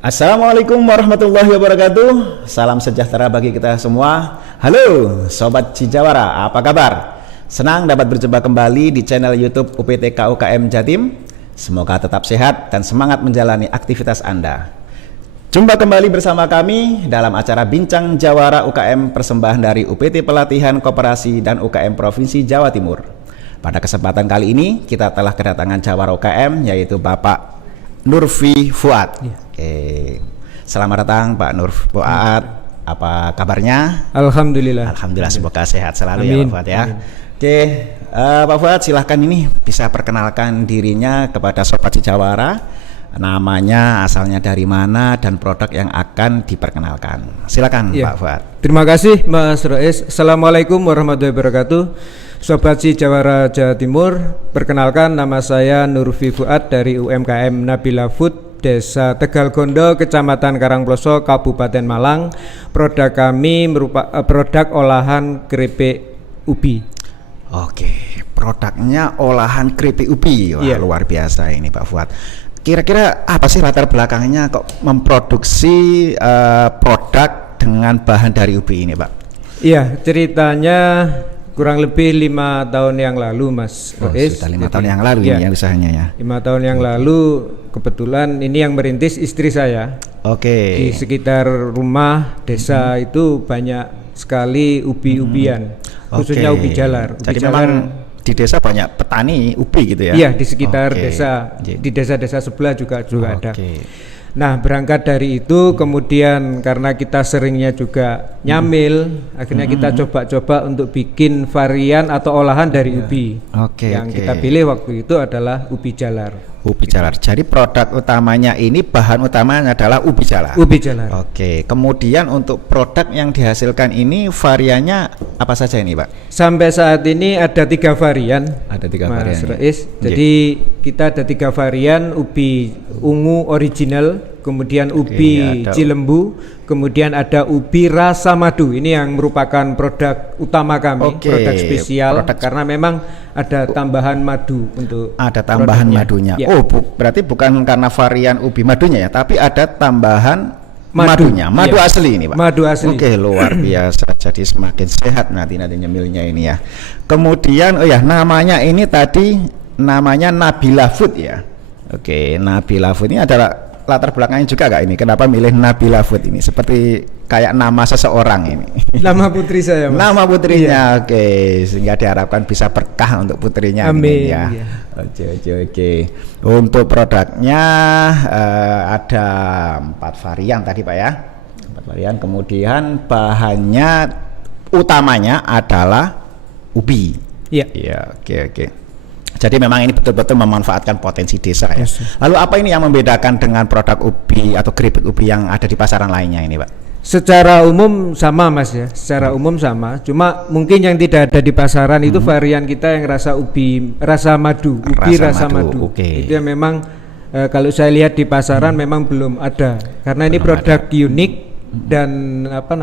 Assalamualaikum warahmatullahi wabarakatuh. Salam sejahtera bagi kita semua. Halo Sobat Cijawara, apa kabar? Senang dapat berjumpa kembali di channel YouTube UPTK UKM Jatim. Semoga tetap sehat dan semangat menjalani aktivitas Anda. Jumpa kembali bersama kami dalam acara Bincang Jawara UKM persembahan dari UPT Pelatihan Koperasi dan UKM Provinsi Jawa Timur. Pada kesempatan kali ini kita telah kedatangan Jawara UKM, yaitu Bapak Nurfi Fuad. Oke. Selamat datang Pak Nur Fuad. Apa kabarnya? Alhamdulillah. Alhamdulillah, semoga sehat selalu. Amin. Ya Pak Fuad ya. Amin. Oke, Pak Fuad silahkan ini bisa perkenalkan dirinya kepada Sobat Cijawara. Namanya, asalnya dari mana, dan produk yang akan diperkenalkan. Silakan Pak Fuad. Terima kasih Mas Rois. Assalamualaikum warahmatullahi wabarakatuh. Sobat Cijawara Jawa Timur, perkenalkan nama saya Nurfi Fuad dari UMKM Nabila Food, Desa Tegal Gondo, Kecamatan Karangploso, Kabupaten Malang. Produk kami merupakan produk olahan keripik ubi. Oke, produknya olahan keripik ubi. Wah, luar biasa ini Pak Fuad. Kira-kira apa sih latar belakangnya kok memproduksi produk dengan bahan dari ubi ini, Pak? Iya, ceritanya kurang lebih 5 tahun yang lalu, Mas Rois. Sudah 5 tahun yang lalu ini ya usahanya ya. 5 tahun yang lalu kebetulan ini yang merintis istri saya. Oke. Di sekitar rumah desa itu banyak sekali ubi-ubian, khususnya ubi jalar. Jadi memang di desa banyak petani ubi gitu ya? Iya, di sekitar desa, di desa-desa sebelah juga ada. Nah, berangkat dari itu kemudian karena kita seringnya juga nyamil, akhirnya kita coba-coba untuk bikin varian atau olahan dari ubi. Yang kita pilih waktu itu adalah ubi jalar. Ubi jalar. Jadi produk utamanya ini, bahan utamanya adalah ubi jalar. Ubi jalar. Oke. Kemudian untuk produk yang dihasilkan ini variannya apa saja ini, Pak? Sampai saat ini ada 3 varian. Ada 3 Mas varian. Rais. Jadi kita ada 3 varian: ubi ungu original, kemudian ubi cilembu, kemudian ada ubi rasa madu. Ini yang merupakan produk utama kami, produk spesial, karena memang ada tambahan madu untuk. Ada tambahan madunya. Ya. Oh, berarti bukan karena varian ubi madunya ya, tapi ada tambahan madunya. Madu asli ini, Pak. Madu asli. Oke, luar biasa. Jadi semakin sehat nanti nyemilnya ini ya. Kemudian namanya ini tadi namanya Nabila Food ya. Oke, Nabila Food ini adalah latar belakangnya juga gak ini? Kenapa milih Nabila Food ini? Seperti kayak nama seseorang ini. Nama putri saya, Mas. Nama putrinya, oke. Sehingga diharapkan bisa berkah untuk putrinya. Amin. Ini, ya. Oke. Untuk produknya ada 4 varian tadi Pak ya. 4 varian. Kemudian bahannya utamanya adalah ubi. Iya. Oke. Jadi memang ini betul-betul memanfaatkan potensi desa ya. Lalu apa ini yang membedakan dengan produk ubi atau keripik ubi yang ada di pasaran lainnya ini, Pak? Secara umum sama, Mas ya. Secara umum sama. Cuma mungkin yang tidak ada di pasaran itu varian kita yang rasa ubi, rasa madu, ubi rasa madu. Itu yang memang kalau saya lihat di pasaran memang belum ada. Karena ini produk unik. Dan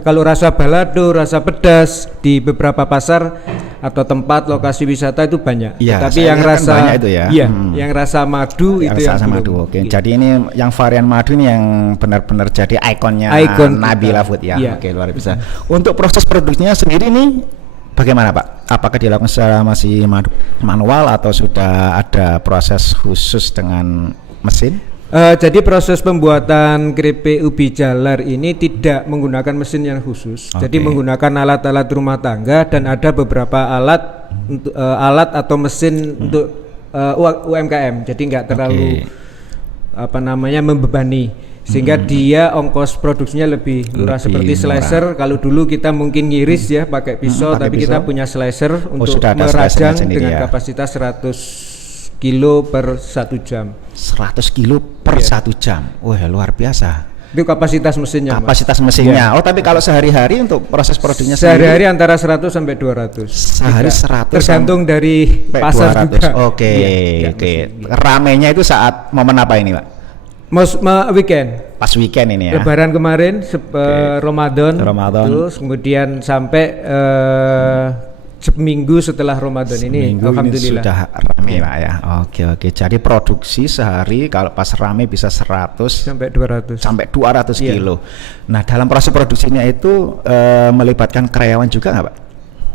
kalau rasa balado, rasa pedas di beberapa pasar atau tempat lokasi wisata itu banyak. Tapi yang rasa banyak itu ya. Yang rasa madu yang itu rasa yang madu. Oke. Jadi ini yang varian madu ini yang benar-benar jadi ikonnya Nabila Food ya. Oke, luar biasa. Untuk proses produksinya sendiri ini bagaimana, Pak? Apakah dilakukan secara masih manual atau sudah ada proses khusus dengan mesin? Jadi proses pembuatan keripik ubi jalar ini tidak menggunakan mesin yang khusus. Jadi menggunakan alat-alat rumah tangga dan ada beberapa alat untuk alat atau mesin untuk UMKM. Jadi nggak terlalu membebani, sehingga dia ongkos produksinya lebih murah. Seperti slicer. Kalau dulu kita mungkin ngiris ya pakai pisau, tapi kita punya slicer untuk merajang dengan kapasitas 100 kilo per 1 jam. 100 kilo per 1 jam. Wah, luar biasa. Itu kapasitas mesinnya. Kapasitas mesinnya. Oh, tapi kalau sehari-hari untuk proses produksinya sehari-hari antara 100 sampai 200. Sehari 100 tergantung dari pasar 200. Juga. Oke. Ramenya itu saat momen apa ini, Pak? Weekend. Pas weekend ini ya. Lebaran kemarin, Ramadan. Terus kemudian sampai seminggu setelah Ramadan ini, alhamdulillah. Ini sudah rame Pak ya. Oke. Jadi produksi sehari kalau pas rame bisa 100 sampai 200 kilo. Nah, dalam proses produksinya itu melibatkan karyawan juga nggak Pak?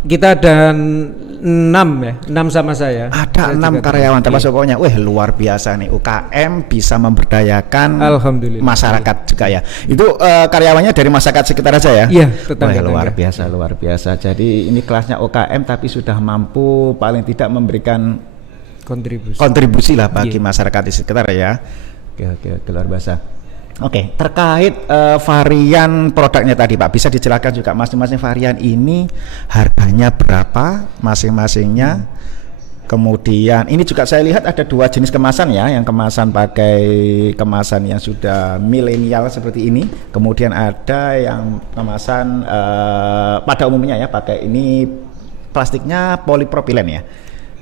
Kita ada 6 sama saya. Ada 6 karyawan termasuk pokoknya. Wah, luar biasa nih, UKM bisa memberdayakan alhamdulillah masyarakat juga ya. Itu karyawannya dari masyarakat sekitar aja ya? Iya, tetangga. Luar biasa. Jadi ini kelasnya UKM tapi sudah mampu paling tidak memberikan kontribusi lah bagi masyarakat di sekitar ya. Oke, luar biasa. Oke, terkait varian produknya tadi Pak, bisa dijelaskan juga masing-masing varian ini harganya berapa masing-masingnya. Kemudian ini juga saya lihat ada 2 jenis kemasan ya, yang kemasan pakai kemasan yang sudah milenial seperti ini. Kemudian ada yang kemasan pada umumnya ya pakai ini plastiknya polipropilen ya.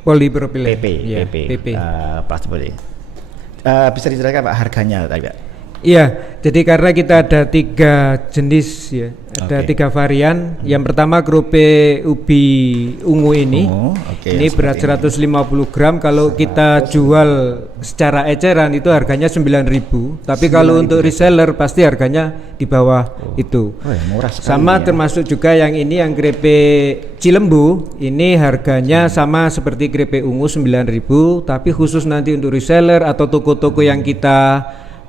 Polipropilen. PP. Plastik poli. Bisa dijelaskan Pak harganya tadi Pak? Iya, jadi karena kita ada 3 jenis ya, ada 3 varian. Yang pertama grupe ubi ungu ini, ini berat 150 gram. Kalau kita jual secara eceran itu harganya 9.000. Tapi kalau untuk reseller pasti harganya di bawah itu. Murah sekali. Sama termasuk juga yang ini, yang grepe Cilembu, ini harganya sama seperti grepe ungu 9.000. Tapi khusus nanti untuk reseller atau toko-toko yang kita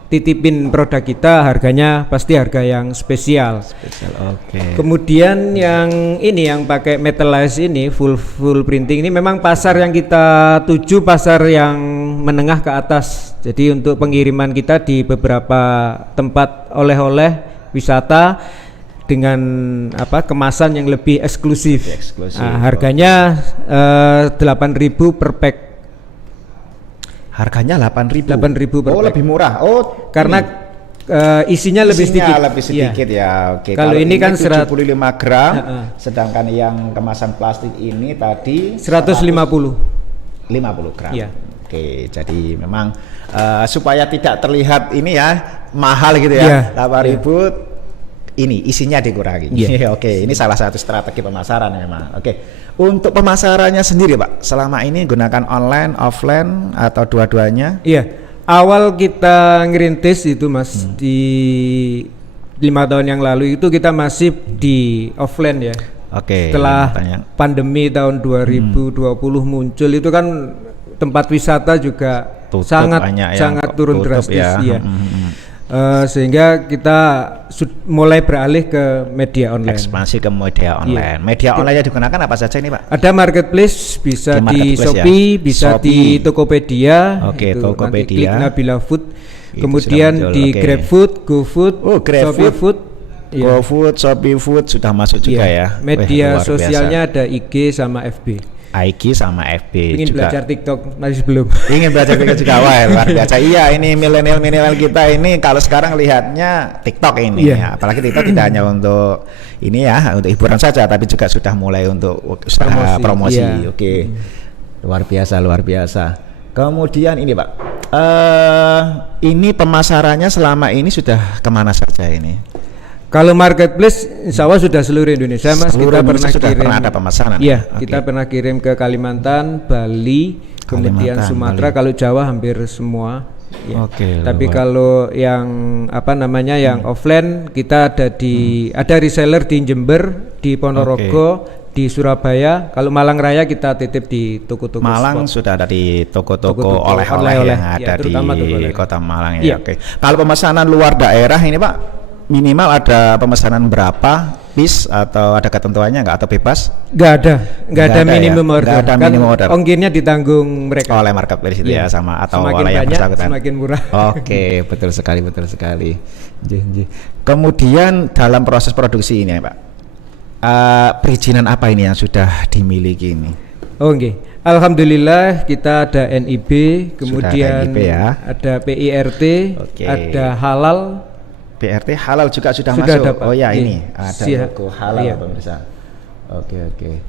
titipin produk kita, harganya pasti harga yang spesial. Kemudian yang ini yang pakai metalize ini full printing ini memang pasar yang kita tuju pasar yang menengah ke atas. Jadi untuk pengiriman kita di beberapa tempat oleh-oleh wisata dengan kemasan yang lebih eksklusif. Harganya 8.000 per pack. Harganya 8.000 per pack. Lebih murah. Karena isinya lebih sedikit ya. Oke. Kalau ini kan 75 gram, sedangkan yang kemasan plastik ini tadi 150 gram. Iya. Oke, jadi memang supaya tidak terlihat ini ya mahal gitu ya. 8.000 ini isinya dikurangi. Oke, ini salah satu strategi pemasaran memang. Oke. Untuk pemasarannya sendiri Pak, selama ini gunakan online, offline atau dua-duanya? Iya. Awal kita ngerintis itu Mas di 5 tahun yang lalu itu kita masih di offline ya. Oke. Setelah pandemi tahun 2020 muncul itu kan tempat wisata juga sangat turun drastis ya. Sehingga kita mulai beralih ke media online. Ekspansi ke media online. Media online yang digunakan apa saja ini Pak? Ada marketplace, bisa di Shopee, bisa di Tokopedia. Tokopedia. Klik Nabila Food. Kemudian di GrabFood, GoFood, Shopee Food. GoFood, Shopee Food sudah masuk juga ya. Media sosialnya ada IG sama FB. IG sama FB. Ingin juga. Belajar TikTok masih belum. Ingin belajar TikTok juga, wah luar biasa. Iya, ini milenial kita ini kalau sekarang lihatnya TikTok ini, ya. Apalagi TikTok tidak hanya untuk ini ya, untuk hiburan saja, tapi juga sudah mulai untuk usaha promosi. Oke, luar biasa. Kemudian ini Pak, ini pemasarannya selama ini sudah kemana saja ini? Kalau marketplace, insya Allah sudah seluruh Indonesia Mas. Kita pernah ada pemesanan. Iya, kita pernah kirim ke Kalimantan, Bali, kemudian Sumatera. Bali. Kalau Jawa hampir semua. Ya. Tapi kalau yang yang offline kita ada reseller di Jember, di Ponorogo, di Surabaya. Kalau Malang Raya kita titip di toko-toko. Malang spot. Sudah ada di toko-toko oleh-oleh yang ada di Kota Malang ya. Kalau pemesanan luar daerah ini Pak, minimal ada pemesanan berapa piece atau ada ketentuannya nggak atau bebas? Nggak ada minimum order. Nggak ada minimum order. Ongkirnya ditanggung mereka oleh marketplace itu ya sama atau semakin oleh yang bersangkutan. Semakin murah. Oke, betul sekali. Kemudian dalam proses produksi ini Pak, perizinan apa ini yang sudah dimiliki ini? Alhamdulillah kita ada NIB, kemudian ada NIB ya. Ada PIRT, ada halal. PRT halal juga sudah masuk. Ada, ini ada logo halal pemirsa. Oke.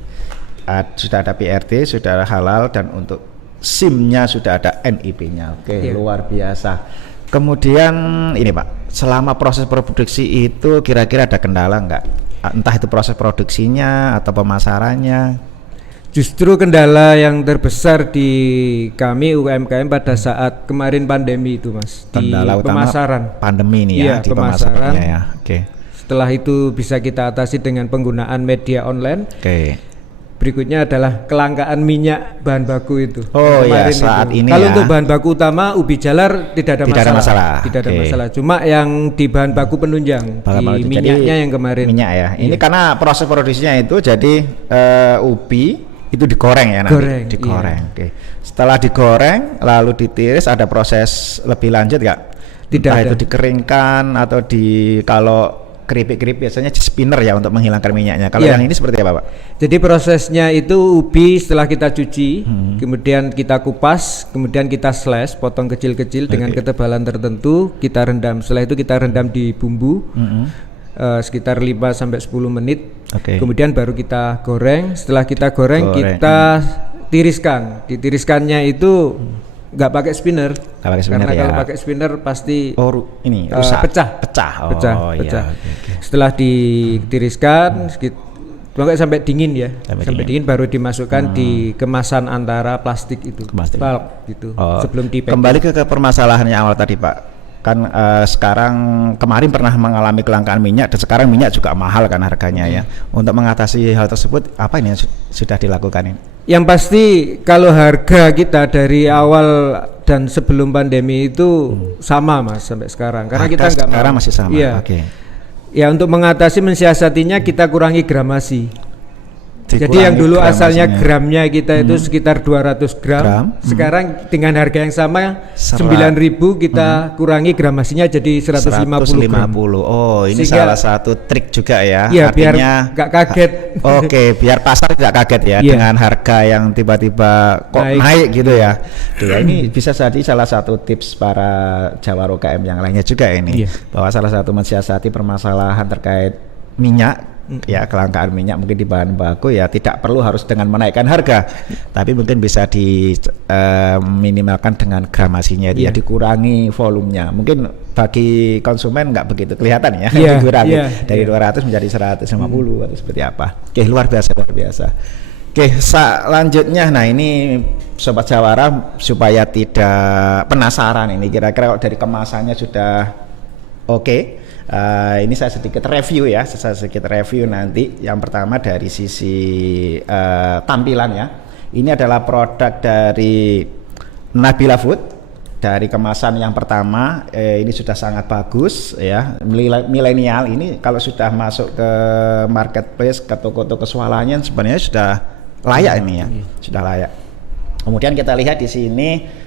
Sudah ada PRT, sudah ada halal, dan untuk SIM-nya sudah ada NIP-nya. Luar biasa. Kemudian ini Pak, selama proses produksi itu kira-kira ada kendala nggak? Entah itu proses produksinya atau pemasarannya. Justru kendala yang terbesar di kami UMKM pada saat kemarin pandemi itu Mas, kendala di pemasaran. Pandemi ini ya, di pemasaran ya. Oke. Setelah itu bisa kita atasi dengan penggunaan media online. Oke. Berikutnya adalah kelangkaan minyak bahan baku itu. Oh ya, saat ini kalau ya. untuk bahan baku utama ubi jalar tidak ada masalah. Tidak ada masalah. Cuma yang di bahan baku penunjang, di minyaknya yang kemarin. Minyak ya. Ini karena proses produksinya itu jadi ubi itu digoreng ya nanti. Digoreng. Iya. Oke. Setelah digoreng lalu ditiris, ada proses lebih lanjut nggak? Tidak ada. Itu dikeringkan atau kalau keripik-keripik biasanya di spinner ya untuk menghilangkan minyaknya. Kalau yang ini seperti apa, Pak? Jadi prosesnya itu ubi setelah kita cuci, kemudian kita kupas, kemudian kita slash, potong kecil-kecil dengan ketebalan tertentu, kita rendam. Setelah itu kita rendam di bumbu. Sekitar 5-10 menit. Kemudian baru kita goreng. Setelah kita goreng. Kita tiriskan. Ditiriskannya itu nggak pakai spinner. Karena kalau pakai spinner pasti ini rusak. Pecah. Iya. Setelah ditiriskan sampai dingin ya. Sampai dingin baru dimasukkan di kemasan antara plastik itu. Bulk gitu. Sebelum di-pack. Kembali ke permasalahan yang awal tadi, Pak. Kan sekarang kemarin pernah mengalami kelangkaan minyak dan sekarang minyak juga mahal kan harganya ya. Untuk mengatasi hal tersebut apa ini yang sudah dilakukan ini? Yang pasti kalau harga kita dari awal dan sebelum pandemi itu sama Mas sampai sekarang karena harga kita nggak sekarang masih sama. Iya. Ya untuk mengatasi mensiasatinya kita kurangi gramasi. Jadi yang dulu asalnya gramnya kita itu sekitar 200 gram. Sekarang dengan harga yang sama 9.000 kita kurangi gramasinya jadi 150 gram. Oh, ini salah satu trik juga ya. Iya, artinya biar nggak kaget. Oke, biar pasar tidak kaget ya dengan harga yang tiba-tiba kok naik gitu ya. Ini bisa jadi salah satu tips para Jawara UKM yang lainnya juga ini. Bahwa salah satu mensiasati permasalahan terkait minyak ya, kelangkaan minyak mungkin di bahan baku ya tidak perlu harus dengan menaikkan harga, tapi mungkin bisa minimalkan dengan gramasinya dia dikurangi volumenya. Mungkin bagi konsumen nggak begitu kelihatan ya, dikurangi dari 200 menjadi 150 atau seperti apa. Oke, luar biasa. Oke, selanjutnya nah ini Sobat Jawara supaya tidak penasaran ini kira-kira dari kemasannya sudah oke. Ini saya sedikit review nanti. Yang pertama dari sisi tampilan ya. Ini adalah produk dari Nabila Food. Dari kemasan yang pertama ini sudah sangat bagus ya. Milenial ini kalau sudah masuk ke marketplace, ke toko-toko swalayan sebenarnya sudah layak ini ya. Sudah layak. Kemudian kita lihat di sini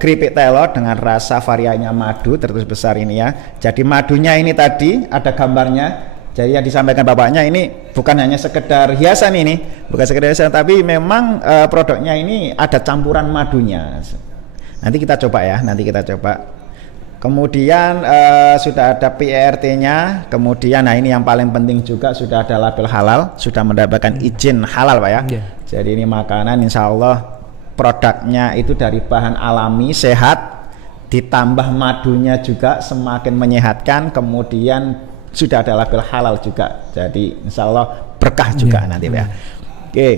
keripik telur dengan rasa variannya madu tertulis besar ini ya. Jadi madunya ini tadi ada gambarnya. Jadi yang disampaikan bapaknya ini bukan hanya sekedar hiasan ini, bukan sekedar hiasan, tapi memang produknya ini ada campuran madunya. Nanti kita coba ya, Kemudian sudah ada PERT-nya, kemudian nah ini yang paling penting juga sudah ada label halal, sudah mendapatkan izin halal Pak ya. Jadi ini makanan insya Allah produknya itu dari bahan alami, sehat, ditambah madunya juga semakin menyehatkan, kemudian sudah ada label halal juga. Jadi insya Allah berkah juga nanti Pak ya. Oke.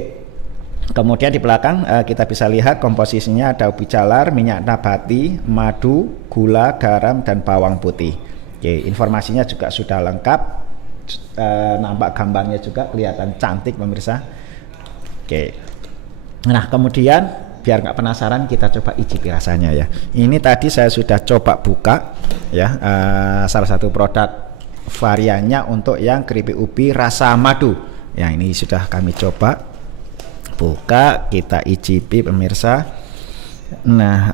Kemudian di belakang kita bisa lihat komposisinya ada ubi jalar, minyak nabati, madu, gula, garam, dan bawang putih. Oke, informasinya juga sudah lengkap, nampak gambarnya juga kelihatan cantik pemirsa. Oke. Nah kemudian biar nggak penasaran kita coba icipi rasanya ya. Ini tadi saya sudah coba buka ya, salah satu produk variannya untuk yang keripik ubi rasa madu. Ya ini sudah kami coba. Buka, kita icipi pemirsa. Nah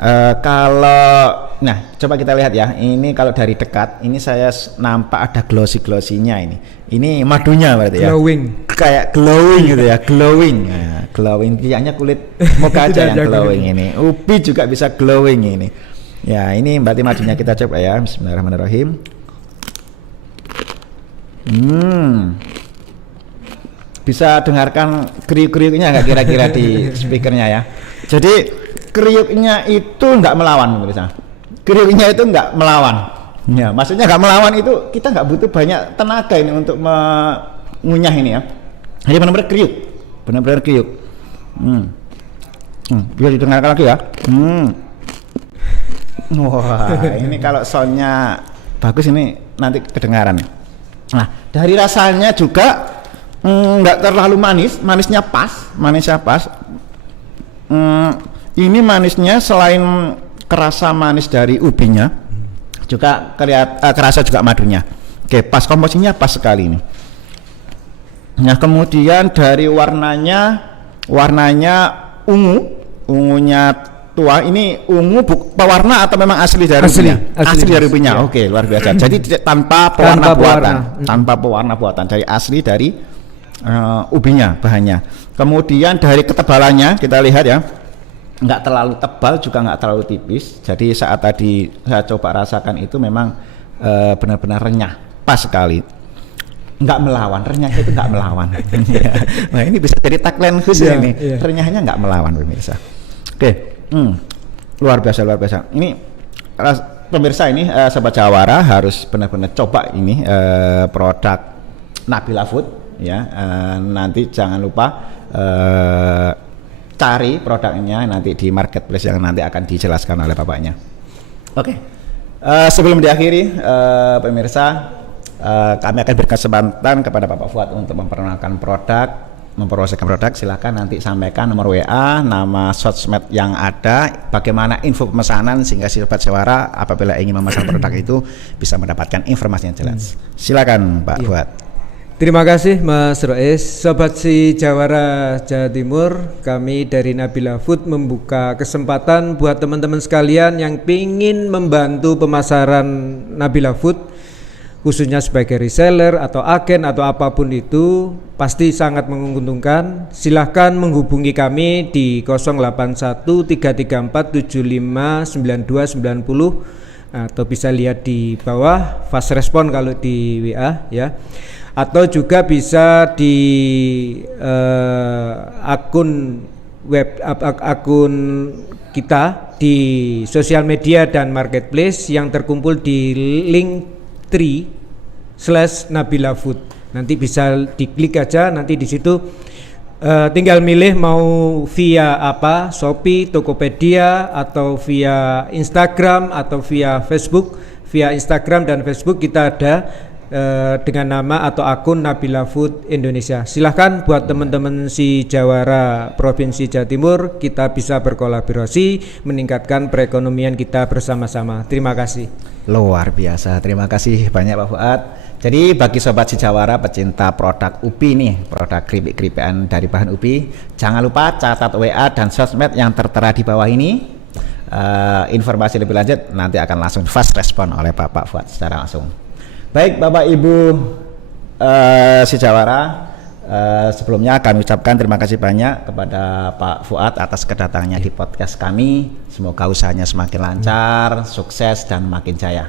coba kita lihat ya. Ini kalau dari dekat ini saya nampak ada glossy-glossinya ini. Ini madunya berarti ya. Glowing. Kayak glowing gitu ya, glowing. Nah, glowing kayaknya kulit muka aja yang glowing ini. Ubi juga bisa glowing ini. Ya, ini berarti madunya kita coba ya. Bismillahirrahmanirrahim. Bisa dengarkan kriuk-kriuknya nggak kira-kira di speakernya ya. Jadi kriuknya itu nggak melawan pemirsa. Kriuknya itu nggak melawan. Ya, maksudnya nggak melawan itu kita nggak butuh banyak tenaga ini untuk mengunyah ini ya. Jadi benar-benar kriuk. benar-benar kriuk. Bisa didengarkan lagi ya. Wah, ini kalau soundnya bagus ini nanti kedengaran. Nah, dari rasanya juga nggak terlalu manisnya pas. Ini manisnya selain kerasa manis dari ubinya, juga kerasa juga madunya. Oke, pas komposisinya pas sekali ini. Nah, kemudian dari warnanya ungunya tua. Ini ungu pewarna atau memang asli dari ubinya? Asli dari ubinya. Ya. Oke, luar biasa. Jadi tanpa pewarna buatan, tanpa pewarna buatan, dari asli dari ubinya bahannya. Kemudian dari ketebalannya kita lihat ya, nggak terlalu tebal juga nggak terlalu tipis. Jadi saat tadi saya coba rasakan itu memang benar-benar renyah, pas sekali, nggak melawan. Renyahnya itu nggak melawan. Nah, ini bisa jadi tagline khusus ini. Renyahnya nggak melawan pemirsa. Oke, luar biasa. Ini pemirsa ini Sobat Jawara harus benar-benar coba ini produk Nabila Food ya. Nanti jangan lupa cari produknya nanti di marketplace yang nanti akan dijelaskan oleh bapaknya. Oke. Sebelum diakhiri pemirsa, kami akan berikan kesempatan kepada Bapak Fuad untuk memperkenalkan mempromosikan produk. Silakan nanti sampaikan nomor WA, nama sosmed yang ada, bagaimana info pemesanan sehingga Sobat Jawara apabila ingin memesan produk itu bisa mendapatkan informasi yang jelas. Silakan Pak Fuad. Terima kasih Mas Rois. Sobat si Jawara Jawa Timur, kami dari Nabila Food membuka kesempatan buat teman-teman sekalian yang ingin membantu pemasaran Nabila Food, khususnya sebagai reseller atau agen atau apapun itu, pasti sangat menguntungkan. Silahkan menghubungi kami di 081334759290 atau bisa lihat di bawah fast respon kalau di WA ya. Atau juga bisa di akun kita di sosial media dan marketplace yang terkumpul di Linktree/Nabila Food. Nanti bisa diklik aja, nanti di situ tinggal milih mau via apa, Shopee, Tokopedia atau via Instagram atau via Facebook. Via Instagram dan Facebook kita ada dengan nama atau akun Nabila Food Indonesia. Silahkan buat teman-teman si Jawara Provinsi Jawa Timur, kita bisa berkolaborasi meningkatkan perekonomian kita bersama-sama. Terima kasih. Luar biasa, terima kasih banyak Pak Fuad. Jadi bagi Sobat si Jawara pecinta produk ubi nih, produk keripik-keripikan dari bahan ubi, jangan lupa catat WA dan sosmed yang tertera di bawah ini. Informasi lebih lanjut nanti akan langsung fast respon oleh Pak Fuad secara langsung. Baik Bapak Ibu si Jawara, sebelumnya kami ucapkan terima kasih banyak kepada Pak Fuad atas kedatangannya di podcast kami. Semoga usahanya semakin lancar, sukses dan makin jaya.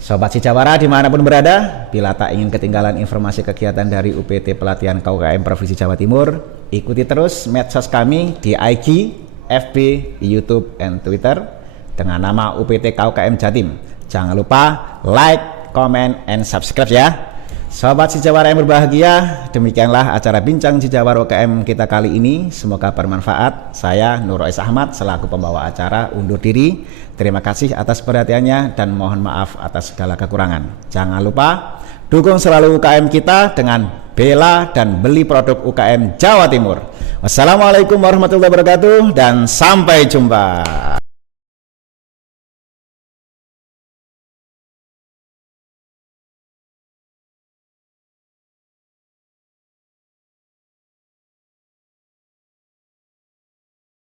Sobat si Jawara dimanapun berada, bila tak ingin ketinggalan informasi kegiatan dari UPT Pelatihan KUKM Provinsi Jawa Timur, ikuti terus medsos kami di IG, FB, YouTube, dan Twitter dengan nama UPT KUKM Jatim. Jangan lupa like, comment, and subscribe ya. Sobat si Jawara yang berbahagia, demikianlah acara Bincang si Jawara UKM kita kali ini. Semoga bermanfaat. Saya Nur Rois Ahmad selaku pembawa acara undur diri. Terima kasih atas perhatiannya dan mohon maaf atas segala kekurangan. Jangan lupa dukung selalu UKM kita dengan bela dan beli produk UKM Jawa Timur. Wassalamualaikum warahmatullahi wabarakatuh dan sampai jumpa.